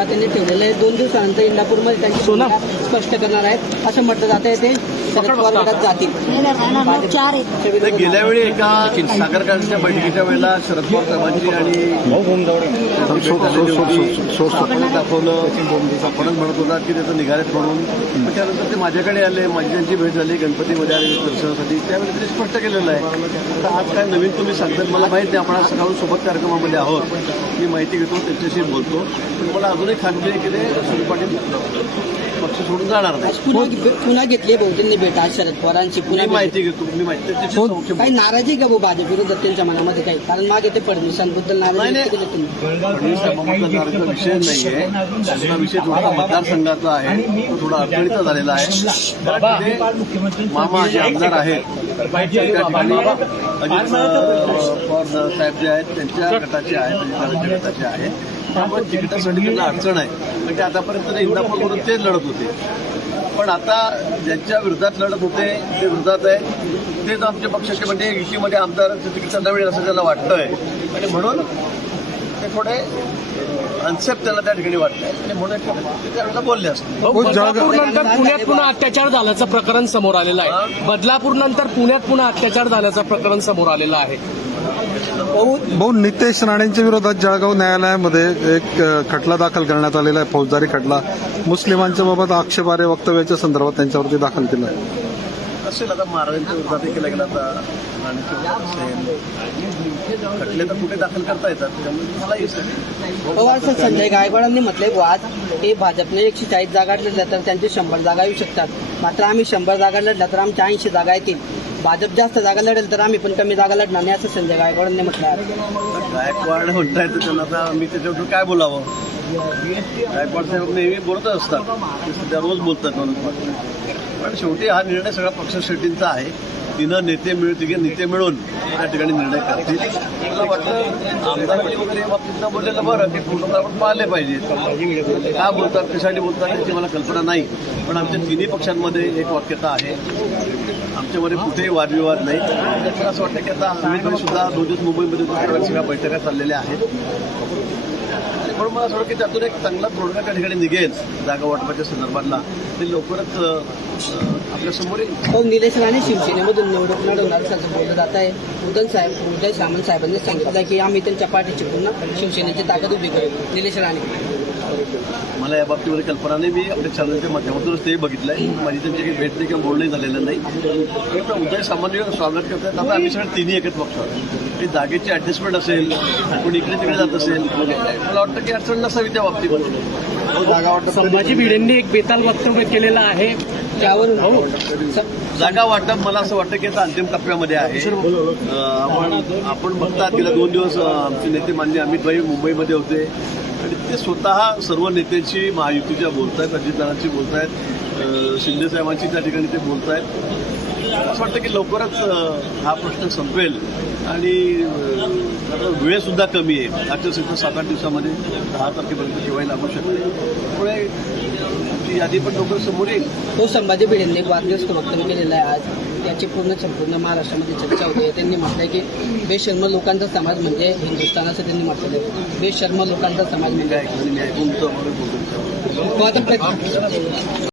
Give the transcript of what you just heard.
मुद्दा त्यांनी ठेवलेला आहे. दोन दिवसानंतर इंदापूरमध्ये त्यांची भूमिका स्पष्ट करणार आहेत. असं म्हटलं जात आहे ते शरद पवार गटात जातील. गेल्या वेळी एका सागर कारखान्याच्या बैठकीच्या वेळेला शरद पवार साहेबांची आणि दाखवलं. आपणच म्हणत होता की त्याचं निघालेत म्हणून. त्यानंतर ते माझ्याकडे आले माझी त्यांची भेट झाली गणपतीमध्ये आले दर्शनासाठी. त्यावेळी त्यांनी स्पष्ट केलेलं आहे. आता आज काय नवीन तुम्ही सांगतात मला माहिती आहे आपण आज सकाळून सोबत कार्यक्रमामध्ये आहोत. मी माहिती घेतो त्यांच्याशी बोलतो. पण मला अजूनही खात्री आहे की ते सुनील पाटील पक्ष सोडून जाणार नाही. आज पुन्हा घेतली त्यांनी भेट आज शरद पवारांची पुन्हा. माहिती घेतो मी माहिती. सौख्य काही नाराजी का भाऊ भाजप विरोधात त्यांच्या मनामध्ये काही? कारण मागे ते फडणवीसांबद्दल नाही, नाराजी केली विषय नाहीये. त्यांचा विषय थोडा मतदारसंघाचा आहे. तो थोडा अडचणीचा झालेला आहे. मामा जे आमदार आहेत अजित पवार साहेब जे आहेत त्यांच्या गटाचे आहेत गटाचे आहेत. त्यामुळे तिकिटासाठी त्यांना अडचण आहे. म्हणजे ते आतापर्यंत ते इंदापूरवरून तेच लढत होते. पण आता ज्यांच्या विरोधात लढत होते ते विरोधात आहे तेच आमच्या पक्षाचे म्हणजे युतीमध्ये आमदारांचं तिकीट मिळेल असं त्यांना वाटतंय. आणि म्हणून ते थोडे अनसेप्ट त्यांना त्या ठिकाणी वाटतंय. आणि म्हणून ते त्यावेळेला बोलले असते. बदलापूर नंतर पुण्यात पुन्हा अत्याचार झाल्याचं प्रकरण समोर आलेलं आहे. बदलापूर नंतर पुण्यात पुन्हा अत्याचार झाल्याचं प्रकरण समोर आलेलं आहे. भाऊ भाऊ नितेश राणेंच्या विरोधात जळगाव न्यायालयामध्ये एक खटला दाखल करण्यात आलेला आहे फौजदारी खटला. मुस्लिमांच्या बाबत आक्षेपार्ह वक्तव्याच्या संदर्भात त्यांच्यावरती दाखल केला. आहे असेल आता महाराजांच्या विरोधात केला गेला आता खटले तर कुठे दाखल करता येतात? त्यामुळे मला येईल पवार सर संजय गायकवाडांनी म्हटलंय बुवा, आज हे भाजपने एकशे चाळीस जागा लढल्या तर त्यांचे शंभर जागा येऊ शकतात. मात्र आम्ही शंभर जागा लढल्या तर आमच्या ऐंशी जागा येतील. भाजप जास्त जागा लढेल तर आम्ही पण कमी जागा लढणार नाही असं संजय गायकवाडांनी म्हटलं. आहे गायकवाड म्हणताय तर त्यांना आता मी त्याच्यावर काय बोलावं? गायकवाड साहेब नेहमी बोलतच असतात. ते सध्या रोज बोलतात. म्हणून पण शेवटी हा निर्णय सगळा पक्ष शेट्टींचा आहे. तिनं नेते मिळून तिघे नेते मिळून त्या ठिकाणी निर्णय करतील. मला वाटतं म्हणजे वगैरे बाबतीत बोललेलं बरं की पूर्ण आपण पाहिले पाहिजे. का बोलतात कशासाठी बोलतात याची मला कल्पना नाही. पण आमच्या तिन्ही पक्षांमध्ये एक वाक्यता आहे. आमच्यामध्ये कुठेही वादविवाद नाही. असं वाटतं की आता सुद्धा दोन दिवस मुंबईमध्ये दुसऱ्या सगळ्या बैठका चाललेल्या आहेत. पण मला असं वाटतं की त्यातून एक चांगला तोडगा त्या ठिकाणी निघेल जागा वाटपाच्या संदर्भातला. ते लवकरच आपल्यासमोर येईल. हो, निलेश राणे शिवसेनेमधून निवडणूक लढवणार असं बोललं जात आहे. उदय साहेब उदय सामंत साहेबांनी सांगितलं की आम्ही त्यांच्या पाठीची पूर्ण शिवसेनेची ताकद उभी करू. निलेश राणे. मला या बाबतीमध्ये कल्पना नाही. मी आपल्या चॅनलच्या माध्यमातूनच ते बघितलंय. माझी त्यांची काही भेट नाही किंवा बोलणंही झालेलं नाही. आपलं उदय सामान्य स्वागत करतात. आता आम्ही सगळे तिन्ही एकच आहोत. काही जागेची ऍडजस्टमेंट असेल कोणी इकडे तिकडे जात असेल मला वाटतं की अडचण नसावी त्या बाबतीमध्ये जागा वाटप संभाजी भिडेंनी एक बेताल वक्तव्य केलेलं आहे. त्यावरून हो. जागा वाटप मला असं वाटतं की आता अंतिम टप्प्यामध्ये आहे. अं, आपण आपण बघतात गेल्या दोन दिवस आमचे नेते मान्य अमित भाई मुंबईमध्ये होते. ते स्वतः सर्व नेत्यांशी महायुतीच्या बोलतायत अजितदारांची बोलतायत अं, शिंदे साहेबांची त्या ठिकाणी ते बोलतायत. असं वाटतं की लवकरच हा प्रश्न संपेल आणि आता वेळसुद्धा कमी आहे. आजच्या सुद्धा सात आठ दिवसामध्ये दहा तारखेपर्यंत ठेवायला लागू शकते. त्यामुळे ती यादी पण लवकर समोर येईल. तो संभाजी भिडेंनी एक वादग्रस्त वक्तव्य केलेलं आहे आज. याची पूर्ण संपूर्ण महाराष्ट्रामध्ये चर्चा होते. त्यांनी म्हटलंय की बेशर्म लोकांचा समाज म्हणजे हिंदुस्थान असं त्यांनी म्हटलेलं आहे बेशर्म लोकांचा समाज म्हणजे मी ऐकून तो आता